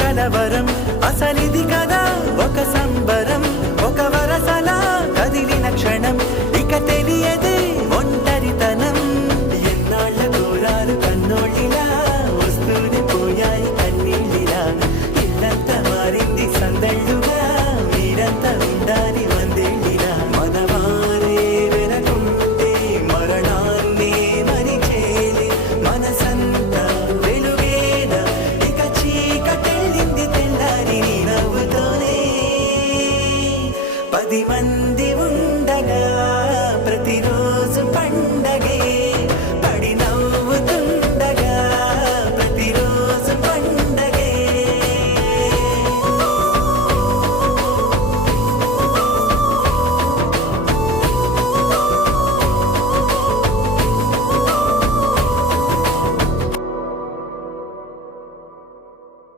కలవరం అసలిది కదా ఒక సంబరం ఒక వరసలా కదిలిన క్షణం ఇక తెలియదే ఒంటరితనం ఎన్నాళ్ళ కోరారు కన్నోళ్ళిలా వస్తూనే పోయాయి కన్నీళ్ళిలా ఇల్లంతా మారింది సందళ్ళుగా మీరంతా ఉండాలి వందేళ్ళిలా మనవారే వెనకుంటే మరణాన్నే మరిచేలే మనసంతా వెలుగేన ఇక చీకటెళ్ళింది తెల్లారి నీ నవ్వుతోనే 10 మంది